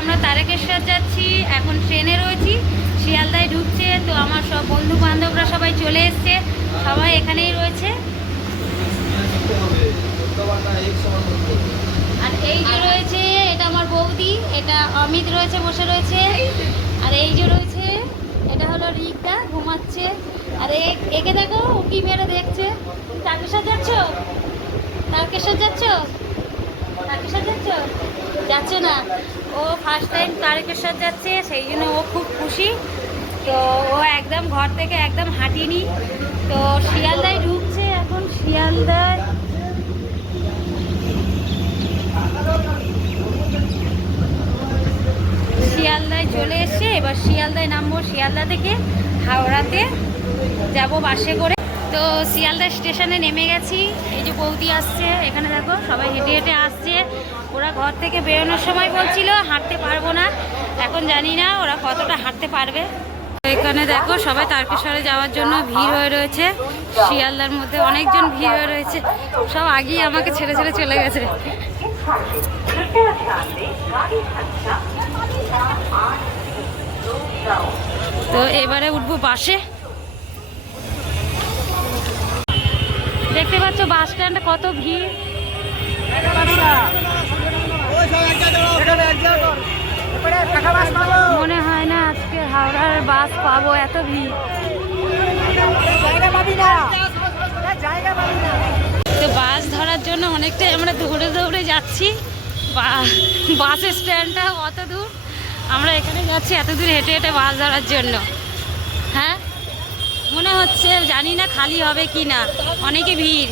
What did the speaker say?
আমরা তারকেশ্বর যাচ্ছি, এখন ট্রেনে রয়েছি, শিয়ালদায় ঢুকছে। তো আমার সব বন্ধু বান্ধবরা সবাই চলে এসছে, সবাই এখানেই রয়েছে। আর এই যে রয়েছে, এটা আমার বৌদি, এটা অমিত রয়েছে, বসে রয়েছে। আর এই যে রয়েছে, এটা হলো রিকটা, ঘুমাচ্ছে। আর একে দেখো, উকি মেরে দেখছে। তারকেশ্বর যাচ্ছ? তারকেশ্বর যাচ্ছ? তারকেশ্বর যাচ্ছ? যাচ্ছে না, ও ফার্স্ট টাইম তারকেশ্বর যাচ্ছে, সেই জন্য ও খুব খুশি। তো ও একদম ঘর থেকে একদম হাঁটিনি। তো শিয়ালদায় ঢুকছে এখন, শিয়ালদায় চলে এসছে। এবার শিয়ালদায় নামবো, শিয়ালদা থেকে হাওড়াতে যাব বাসে করে। তো শিয়ালদা স্টেশনে নেমে গেছি। এই যে বৌদি আসছে, এখানে দেখো সবাই হেঁটে হেঁটে আসছে। ওরা ঘর থেকে বেরোনোর সময় বলছিল হাঁটতে পারবো না, এখন জানি না ওরা কতটা হাঁটতে পারবে। এখানে দেখো সবাই তারকেশ্বরে যাওয়ার জন্য ভিড় হয়ে রয়েছে। শিয়ালদার মধ্যে অনেকজন ভিড় হয়ে রয়েছে, সব আগেই আমাকে ছেড়ে ছেড়ে চলে গেছে। তো এবারে উঠবো বাসে। দেখতে পাচ্ছ বাস স্ট্যান্ডে কত ভিড়। মনে হয় না আজকে হাওড়ার বাস পাবো, এত ভিড়। তো বাস ধরার জন্য অনেকটাই আমরা দৌড়ে দৌড়ে যাচ্ছি। বাস স্ট্যান্ডটা অত দূর, আমরা এখানে যাচ্ছি এত দূর হেঁটে হেঁটে বাস ধরার জন্য। হ্যাঁ, মনে হচ্ছে, জানি না খালি হবে কি না, অনেকে ভিড়।